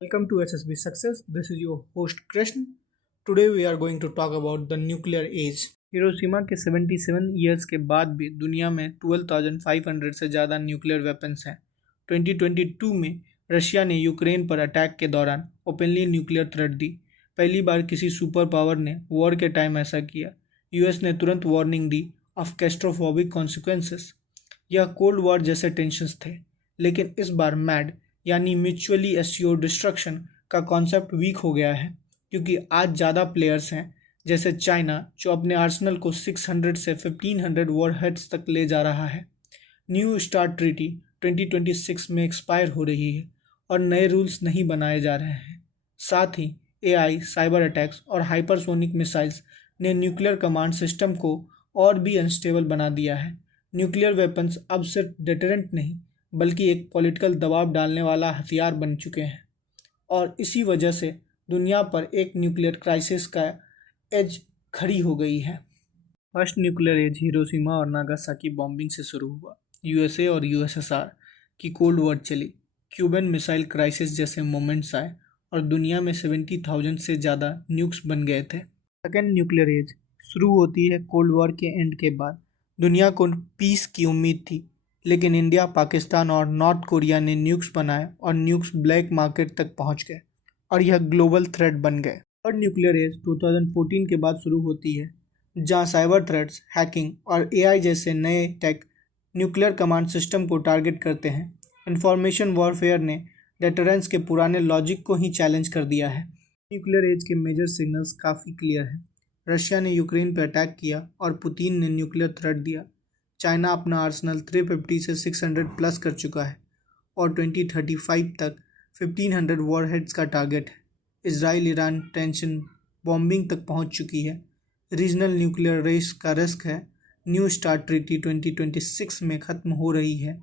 Welcome to SSB Success. This is your host Krishna. Today we are going to talk about the nuclear age. Hiroshima के 77 years के बाद भी दुनिया में 12,500 से ज़्यादा न्यूक्लियर वेपन्स हैं। 2022 में रशिया ने यूक्रेन पर अटैक के दौरान ओपनली न्यूक्लियर थ्रेट दी। पहली बार किसी सुपर पावर ने वॉर के टाइम ऐसा किया। यूएस ने तुरंत वार्निंग दी ऑफ कैस्ट्रोफोबिक कॉन्सिक्वेंसेस। यह कोल्ड वॉर जैसे टेंशंस थे, लेकिन इस बार मैड यानी म्यूचुअली एश्योर्ड डिस्ट्रक्शन का कॉन्सेप्ट वीक हो गया है, क्योंकि आज ज़्यादा प्लेयर्स हैं, जैसे चाइना जो अपने आर्सनल को 600 से 1500 वॉरहेड्स तक ले जा रहा है। न्यू स्टार्ट ट्रीटी 2026 में एक्सपायर हो रही है और नए रूल्स नहीं बनाए जा रहे हैं। साथ ही एआई, साइबर अटैक्स और हाइपरसोनिक मिसाइल्स ने न्यूक्लियर कमांड सिस्टम को और भी अनस्टेबल बना दिया है। न्यूक्लियर वेपन्स अब सिर्फ डेटरेंट नहीं, बल्कि एक पॉलिटिकल दबाव डालने वाला हथियार बन चुके हैं, और इसी वजह से दुनिया पर एक न्यूक्लियर क्राइसिस का एज खड़ी हो गई है। फर्स्ट न्यूक्लियर एज हिरोशिमा और नागासाकी बॉम्बिंग से शुरू हुआ। यूएसए और यूएसएसआर की कोल्ड वॉर चली, क्यूबन मिसाइल क्राइसिस जैसे मोमेंट्स आए और दुनिया में 70,000 से ज़्यादा न्यूक्स बन गए थे। सेकेंड न्यूक्लियर एज शुरू होती है कोल्ड वॉर के एंड के बाद। दुनिया को पीस की उम्मीद थी, लेकिन इंडिया, पाकिस्तान और नॉर्थ कोरिया ने न्यूक्स बनाए और न्यूक्स ब्लैक मार्केट तक पहुंच गए और यह ग्लोबल थ्रेट बन गए। और न्यूक्लियर एज 2014 के बाद शुरू होती है, जहां साइबर थ्रेट्स, हैकिंग और एआई जैसे नए टेक न्यूक्लियर कमांड सिस्टम को टारगेट करते हैं। इंफॉर्मेशन वॉरफेयर ने डेटरेंस के पुराने लॉजिक को ही चैलेंज कर दिया है। न्यूक्लियर एज के मेजर सिग्नल्स काफ़ी क्लियर हैं। रशिया ने यूक्रेन पर अटैक किया और पुतिन ने न्यूक्लियर थ्रेट दिया। चाइना अपना आर्सनल 350 से 600 प्लस कर चुका है और 2035 तक 1500 वॉरहेड्स का टारगेट है। इजराइल ईरान टेंशन बॉम्बिंग तक पहुंच चुकी है। रीजनल न्यूक्लियर रेस का रिस्क है। न्यू स्टार्ट ट्रीटी 2026 में ख़त्म हो रही है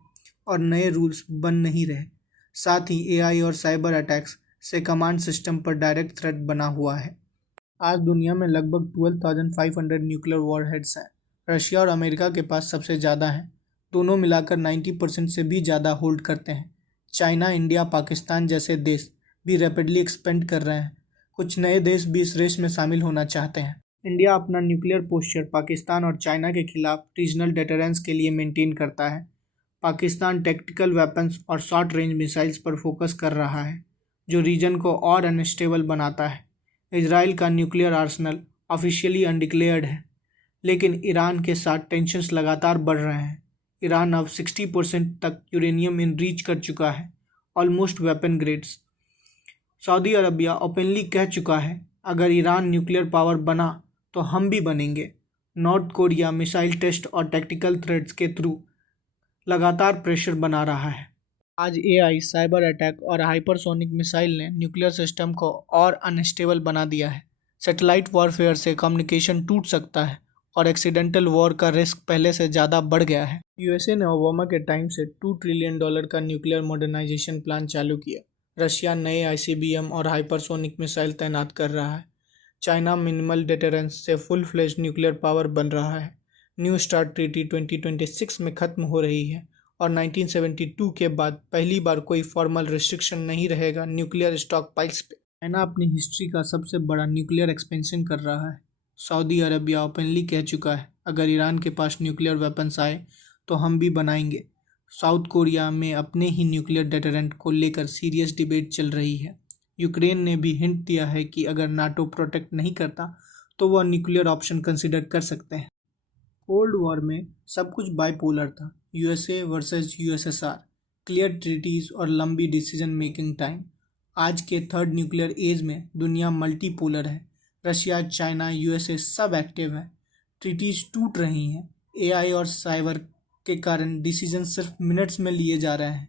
और नए रूल्स बन नहीं रहे। साथ ही एआई और साइबर अटैक्स से कमांड सिस्टम पर डायरेक्ट थ्रेट बना हुआ है। आज दुनिया में लगभग 12,500 न्यूक्लियर वॉरहेड्स हैं। रशिया और अमेरिका के पास सबसे ज़्यादा हैं, दोनों मिलाकर 90% से भी ज़्यादा होल्ड करते हैं। चाइना, इंडिया, पाकिस्तान जैसे देश भी रैपिडली एक्सपेंड कर रहे हैं। कुछ नए देश भी इस रेस में शामिल होना चाहते हैं। इंडिया अपना न्यूक्लियर पोस्चर पाकिस्तान और चाइना के खिलाफ रीजनल डेटरेंस के लिए मेंटेन करता है। पाकिस्तान टैक्टिकल वेपन्स और शॉर्ट रेंज मिसाइल्स पर फोकस कर रहा है, जो रीजन को और अनस्टेबल बनाता है। इजराइल का न्यूक्लियर आर्सनल ऑफिशियली अनडिक्लेयर्ड है, लेकिन ईरान के साथ टेंशन्स लगातार बढ़ रहे हैं। ईरान अब 60% तक यूरेनियम इनरीच कर चुका है, almost weapon grades. Saudi Arabia openly कह चुका है, अगर ईरान न्यूक्लियर पावर बना तो हम भी बनेंगे। नॉर्थ कोरिया मिसाइल टेस्ट और टैक्टिकल थ्रेड्स के थ्रू लगातार प्रेशर बना रहा है। आज एआई, साइबर अटैक और हाइपरसोनिक मिसाइल ने न्यूक्लियर सिस्टम को और अनस्टेबल बना दिया है। सैटेलाइट वॉरफेयर से कम्युनिकेशन टूट सकता है और एक्सीडेंटल वॉर का रिस्क पहले से ज़्यादा बढ़ गया है। यूएसए ने ओबामा के टाइम से $2 ट्रिलियन का न्यूक्लियर मॉडर्नाइजेशन प्लान चालू किया। रशिया नए आईसीबीएम और हाइपरसोनिक मिसाइल तैनात कर रहा है। चाइना मिनिमल डेटरेंस से फुल फ्लेज न्यूक्लियर पावर बन रहा है। न्यू स्टार्ट ट्रीटी 2026 में ख़त्म हो रही है और 1972 के बाद पहली बार कोई फॉर्मल रिस्ट्रिक्शन नहीं रहेगा न्यूक्लियर स्टॉक पाइल्स पे। चाइना अपनी हिस्ट्री का सबसे बड़ा न्यूक्लियर एक्सपेंशन कर रहा है। सऊदी अरबिया ओपनली कह चुका है, अगर ईरान के पास न्यूक्लियर वेपन्स आए तो हम भी बनाएंगे। साउथ कोरिया में अपने ही न्यूक्लियर डेटरेंट को लेकर सीरियस डिबेट चल रही है। यूक्रेन ने भी हिंट दिया है कि अगर नाटो प्रोटेक्ट नहीं करता तो वह न्यूक्लियर ऑप्शन कंसिडर कर सकते हैं। कोल्ड वॉर में सब कुछ बाइपोलर था, USA versus USSR, clear treaties और लंबी डिसीजन मेकिंग टाइम। आज के थर्ड न्यूक्लियर एज में दुनिया मल्टीपोलर है। रशिया, चाइना, यूएसए सब एक्टिव है। ट्रीटीज टूट रही हैं। एआई और साइबर के कारण डिसीजन सिर्फ मिनट्स में लिए जा रहे हैं।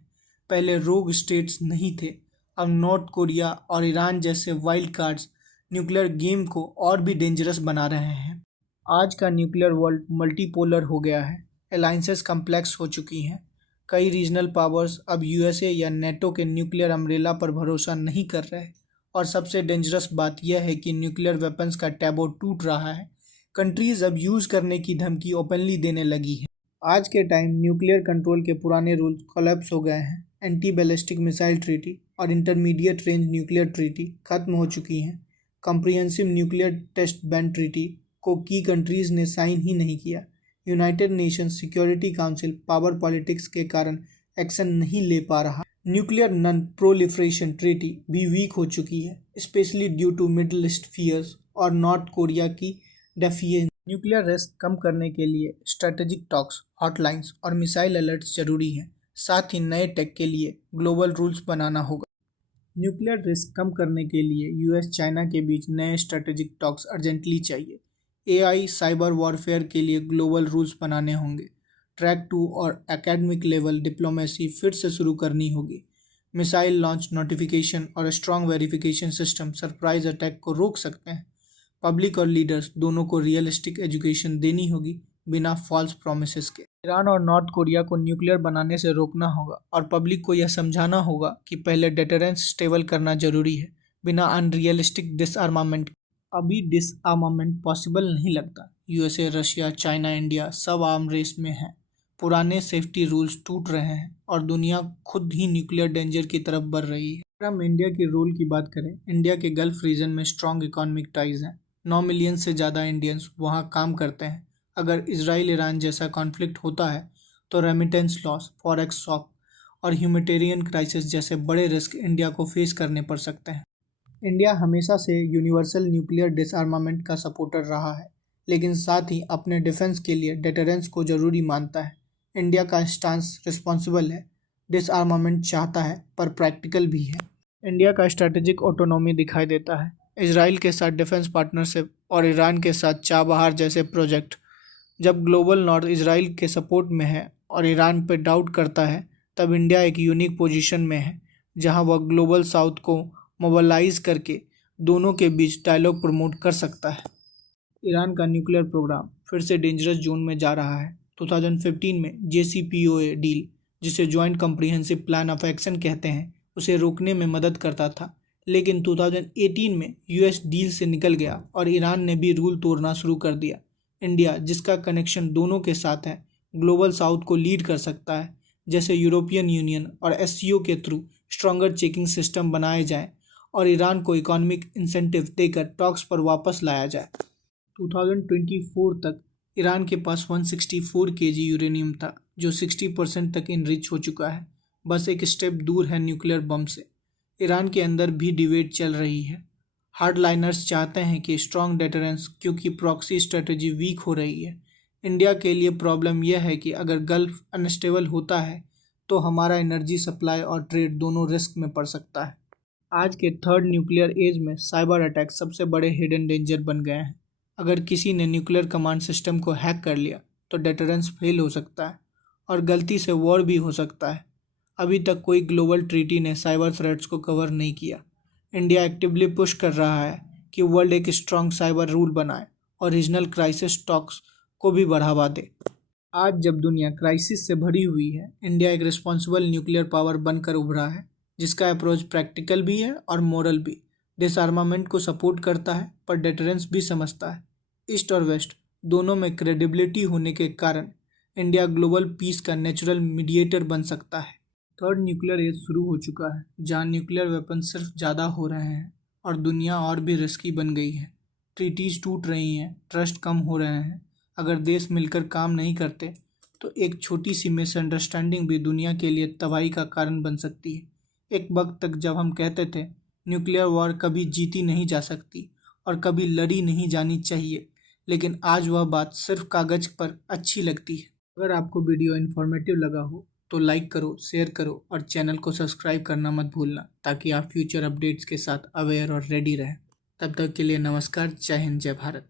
पहले रोग स्टेट्स नहीं थे, अब नॉर्थ कोरिया और ईरान जैसे वाइल्ड कार्ड्स न्यूक्लियर गेम को और भी डेंजरस बना रहे हैं। आज का न्यूक्लियर वर्ल्ड मल्टीपोलर हो गया है। अलाइंसेस कम्प्लेक्स हो चुकी हैं। कई रीजनल पावर्स अब यूएसए या नेटो के न्यूक्लियर अम्ब्रेला पर भरोसा नहीं कर रहे। और सबसे डेंजरस बात यह है कि न्यूक्लियर वेपन्स का टैबू टूट रहा है। कंट्रीज अब यूज़ करने की धमकी ओपनली देने लगी है। आज के टाइम न्यूक्लियर कंट्रोल के पुराने रूल्स कोलैप्स हो गए हैं। एंटी बैलिस्टिक मिसाइल ट्रीटी, और इंटरमीडिएट रेंज न्यूक्लियर ट्रीटी खत्म हो चुकी हैं। Comprehensive nuclear test ban treaty को की कंट्रीज ने साइन ही नहीं किया। United Nations Security Council power politics के कारण एक्शन नहीं ले पा रहा। न्यूक्लियर नॉन प्रोलिफरेशन ट्रीटी भी वीक हो चुकी है, specially due to Middle East fears और नॉर्थ कोरिया की डेफिएंस। न्यूक्लियर रिस्क कम करने के लिए स्ट्रेटेजिक टॉक्स, हॉटलाइंस और मिसाइल अलर्ट्स जरूरी हैं। साथ ही नए टेक के लिए ग्लोबल रूल्स बनाना होगा। न्यूक्लियर रिस्क कम करने के लिए यूएस चाइना के बीच नए स्ट्रेटेजिक टॉक्स अर्जेंटली चाहिए। एआई साइबर वॉरफेयर के लिए ग्लोबल रूल्स बनाने होंगे। ट्रैक 2 और एकेडमिक लेवल डिप्लोमेसी फिर से शुरू करनी होगी। मिसाइल लॉन्च नोटिफिकेशन और strong verification system surprise attack को रोक सकते हैं। पब्लिक और लीडर्स दोनों को रियलिस्टिक एजुकेशन देनी होगी, बिना फॉल्स प्रोमिसेस के। ईरान और नॉर्थ कोरिया को न्यूक्लियर बनाने से रोकना होगा और पब्लिक को यह समझाना होगा कि पहले डेटरेंस स्टेबल करना जरूरी है, बिना अनरियलिस्टिक डिसआर्मामेंट। अभी डिसआर्मामेंट पॉसिबल नहीं लगता। यूएसए, रशिया, चाइना, इंडिया सब आर्म रेस में हैं। पुराने सेफ्टी रूल्स टूट रहे हैं और दुनिया खुद ही न्यूक्लियर डेंजर की तरफ बढ़ रही है। अगर हम इंडिया के रोल की बात करें, इंडिया के गल्फ रीजन में स्ट्रॉन्ग इकोनॉमिक टाइज हैं। 9 मिलियन से ज़्यादा इंडियंस वहाँ काम करते हैं। अगर इजराइल ईरान जैसा कॉन्फ्लिक्ट होता है तो रेमिटेंस लॉस, फॉरेक्स शॉक और ह्यूमैनिटेरियन क्राइसिस जैसे बड़े रिस्क इंडिया को फेस करने पड़ सकते हैं। इंडिया हमेशा से यूनिवर्सल न्यूक्लियर डिसआर्मामेंट का सपोर्टर रहा है, लेकिन साथ ही अपने डिफेंस के लिए डेटरेंस को जरूरी मानता है। इंडिया का स्टांस रिस्पॉन्सिबल है, डिसआर्मामेंट चाहता है पर प्रैक्टिकल भी है। इंडिया का स्ट्रैटेजिक ऑटोनॉमी दिखाई देता है। इजराइल के साथ डिफेंस पार्टनरशिप और ईरान के साथ चाबहार जैसे प्रोजेक्ट। जब ग्लोबल नॉर्थ इजराइल के सपोर्ट में है और ईरान पर डाउट करता है, तब इंडिया एक यूनिक पोजीशन में है, जहां वह ग्लोबल साउथ को मोबलाइज करके दोनों के बीच डायलॉग प्रमोट कर सकता है। ईरान का न्यूक्लियर प्रोग्राम फिर से डेंजरस जोन में जा रहा है। 2015 में JCPOA डील, जिसे joint comprehensive plan of action कहते हैं, उसे रोकने में मदद करता था, लेकिन 2018 में यूएस डील से निकल गया और ईरान ने भी रूल तोड़ना शुरू कर दिया। इंडिया, जिसका कनेक्शन दोनों के साथ है, ग्लोबल साउथ को लीड कर सकता है, जैसे यूरोपियन यूनियन और SCO के थ्रू स्ट्रॉन्गर चेकिंग सिस्टम बनाए जाएं और ईरान को इकोनॉमिक इंसेंटिव देकर टॉक्स पर वापस लाया जाए। 2024 तक ईरान के पास 164 kg यूरेनियम था, जो 60% तक इनरिच हो चुका है। बस एक स्टेप दूर है न्यूक्लियर बम से। ईरान के अंदर भी डिबेट चल रही है। हार्डलाइनर्स चाहते हैं कि स्ट्रॉन्ग डेटरेंस, क्योंकि प्रॉक्सी स्ट्रेटजी वीक हो रही है। इंडिया के लिए प्रॉब्लम यह है कि अगर गल्फ अनस्टेबल होता है तो हमारा एनर्जी सप्लाई और ट्रेड दोनों रिस्क में पड़ सकता है। आज के थर्ड न्यूक्लियर एज में साइबर अटैक सबसे बड़े हिडन डेंजर बन गए हैं। अगर किसी ने न्यूक्लियर कमांड सिस्टम को हैक कर लिया तो डेटरेंस फेल हो सकता है और गलती से वॉर भी हो सकता है। अभी तक कोई ग्लोबल ट्रीटी ने साइबर थ्रेट्स को कवर नहीं किया। इंडिया एक्टिवली पुश कर रहा है कि वर्ल्ड एक स्ट्रॉन्ग साइबर रूल बनाए और रीजनल क्राइसिस टॉक्स को भी बढ़ावा दे। आज जब दुनिया क्राइसिस से भरी हुई है, इंडिया एक रिस्पॉन्सिबल न्यूक्लियर पावर बनकर उभरा है, जिसका अप्रोच प्रैक्टिकल भी है और मोरल भी। डिसआर्मामेंट को सपोर्ट करता है पर डेटरेंस भी समझता है। ईस्ट और वेस्ट दोनों में क्रेडिबिलिटी होने के कारण इंडिया ग्लोबल पीस का नेचुरल मीडिएटर बन सकता है। थर्ड न्यूक्लियर एज शुरू हो चुका है, जहां न्यूक्लियर वेपन सिर्फ ज़्यादा हो रहे हैं और दुनिया और भी रिस्की बन गई है। ट्रीटीज टूट रही हैं, ट्रस्ट कम हो रहे हैं। अगर देश मिलकर काम नहीं करते तो एक छोटी सी मिसअंडरस्टैंडिंग भी दुनिया के लिए तबाही का कारण बन सकती है। एक वक्त तक जब हम कहते थे न्यूक्लियर वॉर कभी जीती नहीं जा सकती और कभी लड़ी नहीं जानी चाहिए, लेकिन आज वह बात सिर्फ कागज़ पर अच्छी लगती है। अगर आपको वीडियो इन्फॉर्मेटिव लगा हो तो लाइक करो, शेयर करो और चैनल को सब्सक्राइब करना मत भूलना, ताकि आप फ्यूचर अपडेट्स के साथ अवेयर और रेडी रहें। तब तक के लिए नमस्कार, जय हिंद, जय भारत।